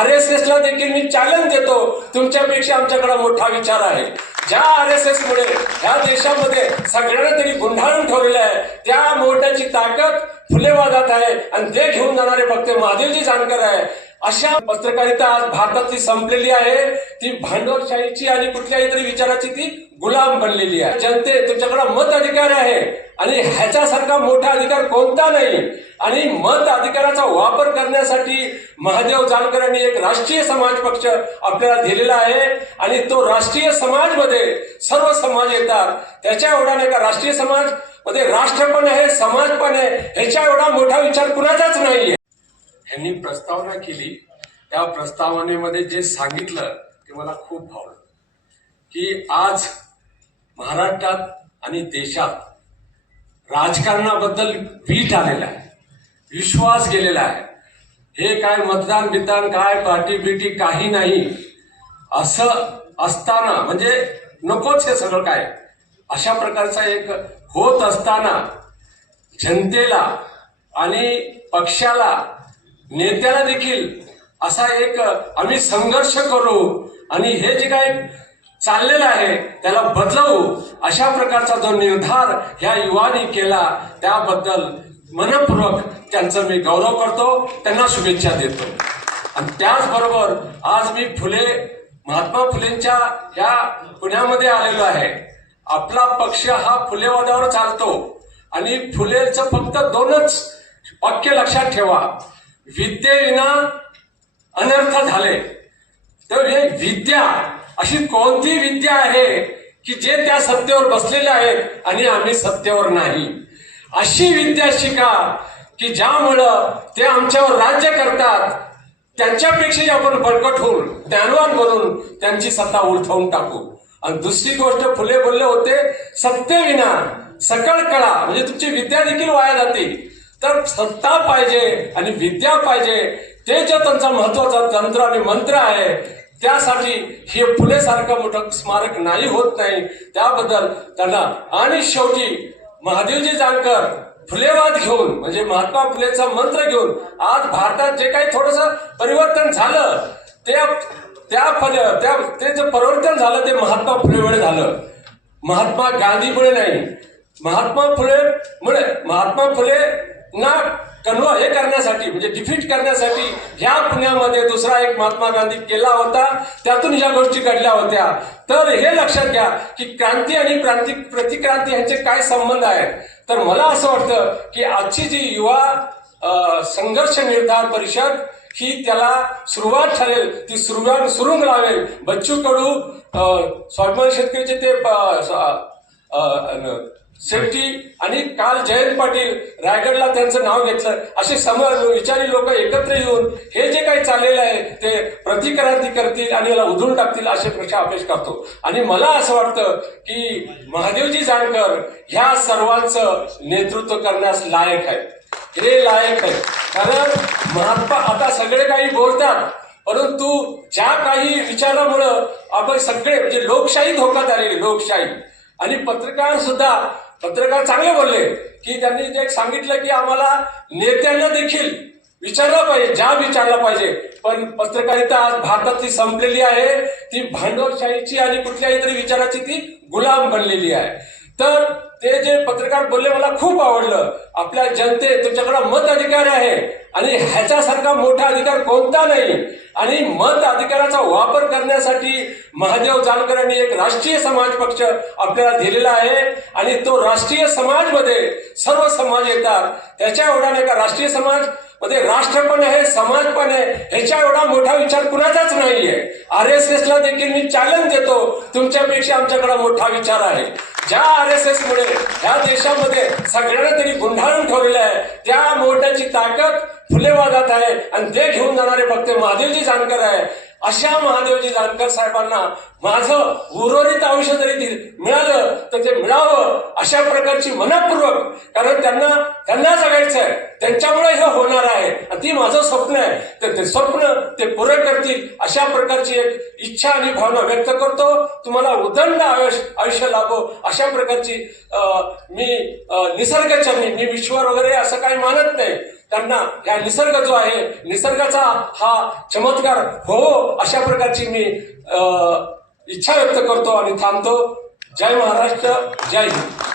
R S एसला देखील मी challenge देतो. तुमच्यापेक्षा आमच्याकडे मोठा विचार आहे. ज्या आर एस एस मुळे ह्या देशामध्ये सगळ्यांना त्यांनी गुंडाळून ठेवलेलं आहे. त्या मोठ्याची ताकद फुलेवादात आहे आणि ते घेऊन जाणारे फक्त महादेवजी जानकर आहे. अशा पत्रकारिता आज भारतातली संपलेली आहे. ती भांडवलशाहीची आणि कुठल्याही तरी विचाराची ती गुलाम बनलेली आहे. जनते तुमच्याकडे मत अधिकार आहे. आणि ह्याच्यासारखा मोठा अधिकार कोणता नाही? आणि मत अधिकाराचा वापर करण्यासाठी महादेव जानकर यांनी एक राष्ट्रीय समाज पक्ष आपल्याला दिलेला आहे. आणि तो राष्ट्रीय समाजमध्ये सर्व समाज येतात. त्याच्या एवढा नाही का राष्ट्रीय समाजमध्ये राष्ट्र पण आहे समाज पण आहे ह्याच्या एवढा मोठा विचार कुणाचाच नाहीये. ह्यांनी प्रस्तावना केली. त्या प्रस्तावनेमध्ये जे सांगितलं ते मला खूप भावलं. की आज महाराष्ट्रात आणि देशात राजकारणाबद्दल वीट आलेला आहे. विश्वास गेलेला आहे. हे काय मतदान बितान काय पार्टी बिटी काही नाही. असं असताना म्हणजे नकोच हे सगळं काय. अशा प्रकारचा एक होत असताना जनतेला आणि पक्षाला नेत्याला देखील असा एक आम्ही संघर्ष करू आणि हे जे काही चाललेलं आहे. त्याला बदलवू. अशा प्रकारचा जो निर्धार ह्या युवानी केला त्याबद्दल मनपूर्वक त्यांचा मी गौरव करतो त्यांना शुभेच्छा देतो. आणि त्याचबरोबर आज मी फुले महात्मा फुलेंच्या या पुण्यामध्ये आलेलो आहे. आपला पक्ष हा फुलेवादावर चालतो. आणि फुलेचं फक्त दोनच वाक्य लक्षात ठेवा. विद्येविना अनर्थ झाले. तर हे विद्या अशी कोणती विद्या आहे की जे त्या सत्तेवर बसलेले आहेत आणि आम्ही सत्तेवर नाही? अशी विद्या शिका की ज्यामुळं ते आमच्यावर राज्य करतात त्यांच्यापेक्षाही आपण बळकट होऊन ज्ञानवान बनून त्यांची सत्ता उलथवून टाकू. आणि दुसरी गोष्ट फुले बोलले होते सत्तेविना सकळ कळा. म्हणजे तुमची विद्या देखील वाया जाते. तर सत्ता पाहिजे आणि विद्या पाहिजे ते जे त्यांचा महत्त्वाचा तंत्र आणि मंत्र आहे त्यासाठी हे फुलेसारखं मोठं स्मारक नाही होत नाही. त्याबद्दल त्यांना आणि शेवटी महादेवजी जानकर फुलेवाद घेऊन म्हणजे महात्मा फुलेचा मंत्र घेऊन आज भारतात जे काही थोडस परिवर्तन झालं ते त्या फल त्या ते जे परिवर्तन झालं ते महात्मा फुलेमुळे झालं. महात्मा गांधीमुळे नाही. महात्मा फुले मुळे महात्मा फुले ना कन्व हे करण्यासाठी म्हणजे डिफीट करण्यासाठी ह्या पुण्यामध्ये दुसरा एक महात्मा गांधी केला होता त्यातून ह्या गोष्टी घडल्या होत्या. तर हे लक्षात घ्या की क्रांती आणि प्रांतिक प्रतिक्रांती यांचे काय संबंध आहेत. तर मला असं वाटतं की आजची जी युवा संघर्ष निर्धार परिषद ही त्याला सुरुवात ठरेल ती सुरुवात सुरुंग लावेल. बच्चू कडू स्वाभिमान शेतकरीचे ते शेवटी आणि काल जयंत पाटील रायगडला त्यांचं नाव घेतलं. असे समर विचारी लोक एकत्र येऊन हे जे काही चाललेलं आहे ते प्रतिक्रांती करतील आणि याला उधळून टाकतील असे प्रश्न अपेक्षा करतो. आणि मला असं वाटतं की महादेवजी जानकर ह्या सर्वांचं नेतृत्व करण्यास लायक आहे हे लायक आहे कारण महात्मा आता सगळे काही बोलतात परंतु ज्या काही विचारामुळं आपण सगळे म्हणजे लोकशाही धोक्यात आलेली लोकशाही. आणि पत्रकार सुद्धा पत्रकार चांगले बोलले की त्यांनी जे सांगितलं की आम्हाला नेत्यांना देखील विचारलं पाहिजे ज्या विचारला पाहिजे. पण पत्रकारिता आज भारतातली संपलेली आहे. ती भांडवलशाहीची आणि कुठल्याही तरी विचाराची ती गुलाम बनलेली आहे. तर ते जे पत्रकार बोलले मला खूप आवडलं. आपल्या जनते तुमच्याकडे मत अधिकार आहे आणि ह्याच्यासारखा मोठा अधिकार कोणता नाही? आणि मत अधिकाराचा वापर करण्यासाठी महादेव जानकर यांनी एक राष्ट्रीय समाज पक्ष आपल्याला दिलेला आहे. आणि तो राष्ट्रीय समाजमध्ये सर्व समाज येतात. त्याच्या एवढा नाही का राष्ट्रीय समाज? मध्ये राष्ट्र पण आहे समाज पण आहे. ह्याच्या एवढा मोठा विचार कुणाचाच नाहीये. आर एस एस ला देखील मी चॅलेंज देतो. तुमच्यापेक्षा आमच्याकडे मोठा विचार आहे. ज्या आर एस एस मुळे ह्या देशामध्ये सगळ्यांना त्यांनी गुंडाळून ठेवलेलं आहे. त्या मोठ्याची ताकद फुलेवादात आहे आणि ते घेऊन जाणारे फक्त महादेवजी जानकर आहे. अशा महादेवजी जानकर साहेबांना माझं उर्वरित आयुष्य जरी मिळालं तर ते मिळावं अशा प्रकारची मनपूर्वक कारण त्यांना त्यांना जगायचं आहे त्यांच्यामुळे हे होणार आहे. आणि ती माझं स्वप्न आहे. तर ते स्वप्न ते पुरे करतील अशा प्रकारची एक इच्छा आणि भावना व्यक्त करतो. तुम्हाला उदंड आयुष्य आयुष्य लाभो अशा प्रकारची अं, मी निसर्गचरणी मी विश्वर वगैरे असं काही मानत नाही. त्यांना या निसर्ग जो आहे निसर्गाचा हा चमत्कार हो अशा प्रकारची मी इच्छा व्यक्त करतो आणि थांबतो. जय महाराष्ट्र जय हिंद.